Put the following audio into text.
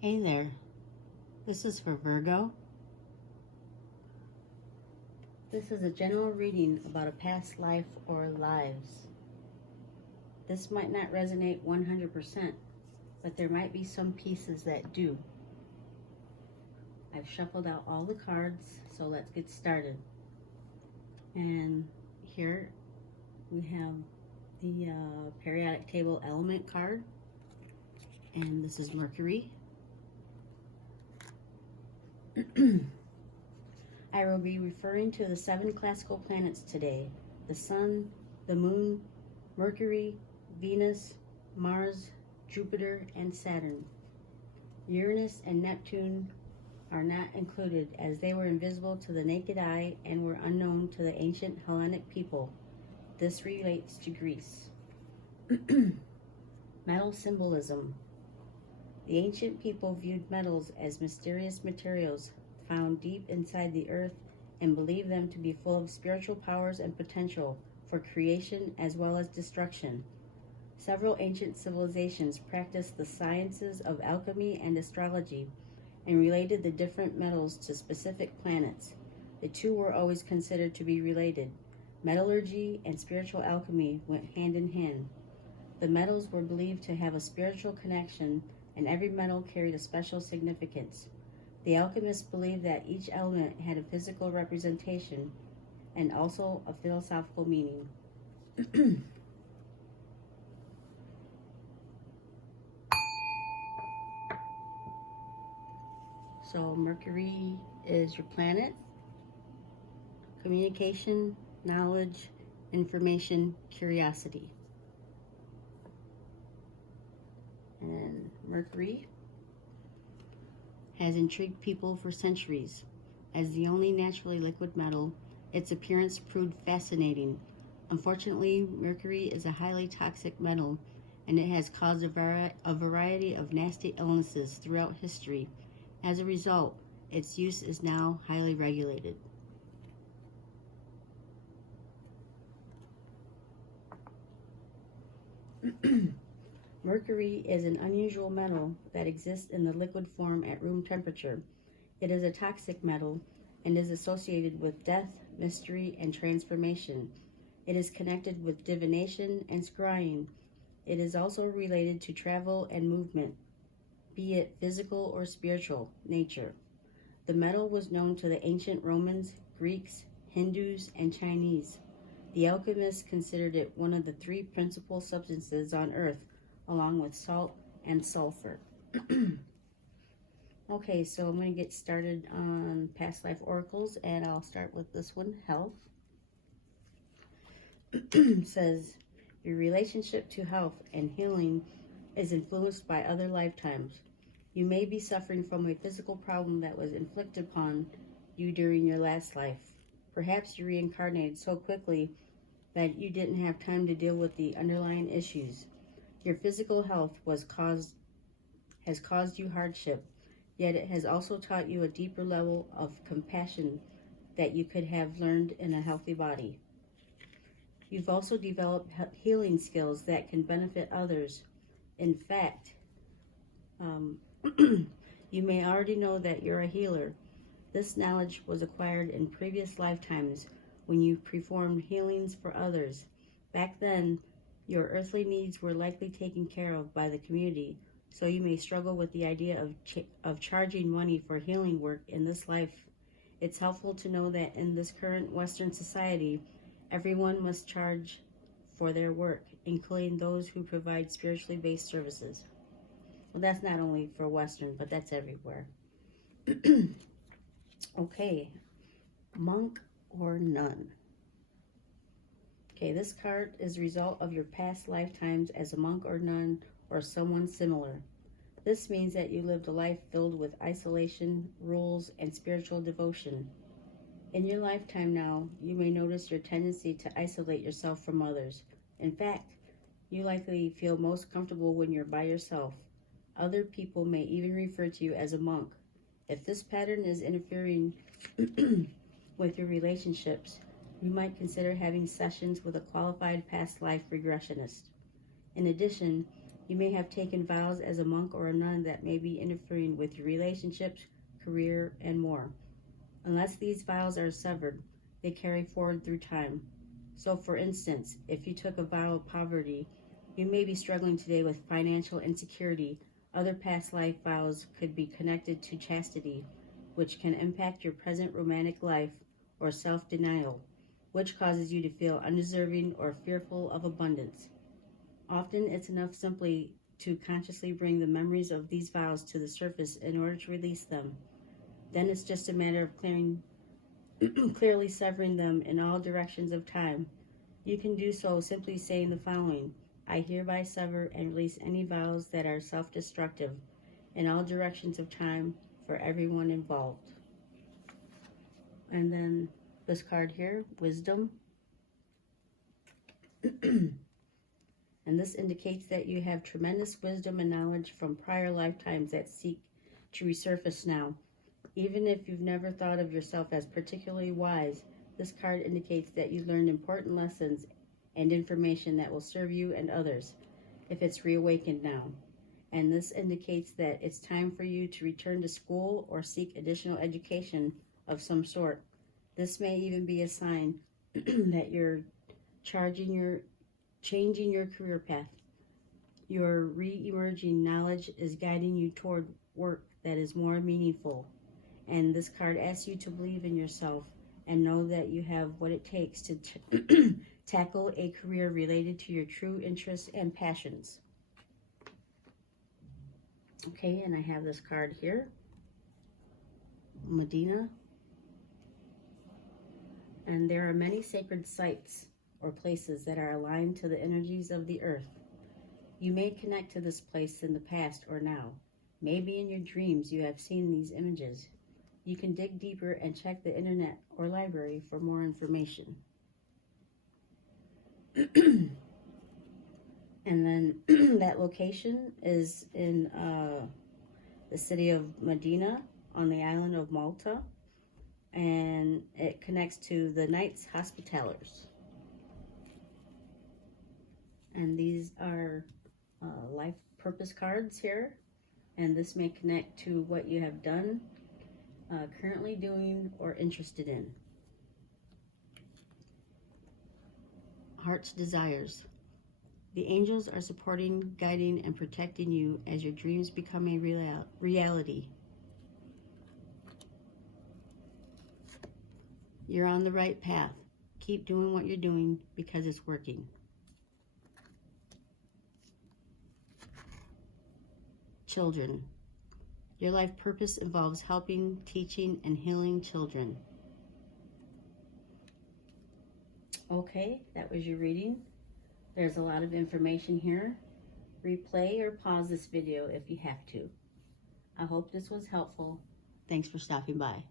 Hey there, this is for Virgo. This is a general reading about a past life or lives. This might not resonate 100%, but there might be some pieces that do. I've shuffled out all the cards, so let's get started. And here we have the periodic table element card, and this is Mercury. I will be referring to the 7 classical planets today: the Sun, the Moon, Mercury, Venus, Mars, Jupiter, and Saturn. Uranus and Neptune are not included, as they were invisible to the naked eye and were unknown to the ancient Hellenic people. This relates to Greece. Metal symbolism. The ancient people viewed metals as mysterious materials found deep inside the earth and believed them to be full of spiritual powers and potential for creation as well as destruction. Several ancient civilizations practiced the sciences of alchemy and astrology and related the different metals to specific planets. The two were always considered to be related. Metallurgy and spiritual alchemy went hand in hand. The metals were believed to have a spiritual connection, and every metal carried a special significance. The alchemists believed that each element had a physical representation and also a philosophical meaning. So Mercury is your planet. Communication, knowledge, information, curiosity. And Mercury has intrigued people for centuries. As the only naturally liquid metal, its appearance proved fascinating. Unfortunately, mercury is a highly toxic metal, and it has caused a variety of nasty illnesses throughout history. As a result, its use is now highly regulated. Mercury is an unusual metal that exists in the liquid form at room temperature. It is a toxic metal and is associated with death, mystery, and transformation. It is connected with divination and scrying. It is also related to travel and movement, be it physical or spiritual nature. The metal was known to the ancient Romans, Greeks, Hindus, and Chinese. The alchemists considered it one of the 3 principal substances on Earth, along with salt and sulfur. Okay, so I'm going to get started on past life oracles, and I'll start with this one, health. Says, your relationship to health and healing is influenced by other lifetimes. You may be suffering from a physical problem that was inflicted upon you during your last life. Perhaps you reincarnated so quickly that you didn't have time to deal with the underlying issues. Your physical health has caused you hardship, yet it has also taught you a deeper level of compassion that you could have learned in a healthy body. You've also developed healing skills that can benefit others. In fact, you may already know that you're a healer. This knowledge was acquired in previous lifetimes when you performed healings for others. Back then, your earthly needs were likely taken care of by the community, so you may struggle with the idea of charging money for healing work in this life. It's helpful to know that in this current Western society, everyone must charge for their work, including those who provide spiritually based services. Well, that's not only for Western, but that's everywhere. Okay, monk or nun. Okay, this card is a result of your past lifetimes as a monk or nun or someone similar. This means that you lived a life filled with isolation, rules, and spiritual devotion. In your lifetime now, you may notice your tendency to isolate yourself from others. In fact, you likely feel most comfortable when you're by yourself. Other people may even refer to you as a monk. If this pattern is interfering with your relationships, you might consider having sessions with a qualified past life regressionist. In addition, You may have taken vows as a monk or a nun that may be interfering with your relationships, career, and more. Unless these vows are severed, they carry forward through time. So, for instance, if you took a vow of poverty, you may be struggling today with financial insecurity. Other past life vows could be connected to chastity, which can impact your present romantic life, or self-denial, which causes you to feel undeserving or fearful of abundance. Often it's enough simply to consciously bring the memories of these vows to the surface in order to release them. Then it's just a matter of clearly severing them in all directions of time. You can do so simply saying the following: I hereby sever and release any vows that are self-destructive in all directions of time for everyone involved. And then this card here, wisdom. And this indicates that you have tremendous wisdom and knowledge from prior lifetimes that seek to resurface now. Even if you've never thought of yourself as particularly wise, this card indicates that you learned important lessons and information that will serve you and others if it's reawakened now. And this indicates that it's time for you to return to school or seek additional education of some sort. This may even be a sign that you're changing your career path. Your re-emerging knowledge is guiding you toward work that is more meaningful. And this card asks you to believe in yourself and know that you have what it takes to tackle a career related to your true interests and passions. Okay, and I have this card here, Medina. And there are many sacred sites or places that are aligned to the energies of the earth. You may connect to this place in the past or now. Maybe in your dreams you have seen these images. You can dig deeper and check the internet or library for more information. And then that location is in the city of Medina on the island of Malta, and it connects to the Knights Hospitallers. And these are life purpose cards here, and this may connect to what you have done, currently doing, or interested in. Heart's desires. The angels are supporting, guiding, and protecting you as your dreams become a reality. You're on the right path. Keep doing what you're doing because it's working. Children. Your life purpose involves helping, teaching, and healing children. Okay, that was your reading. There's a lot of information here. Replay or pause this video if you have to. I hope this was helpful. Thanks for stopping by.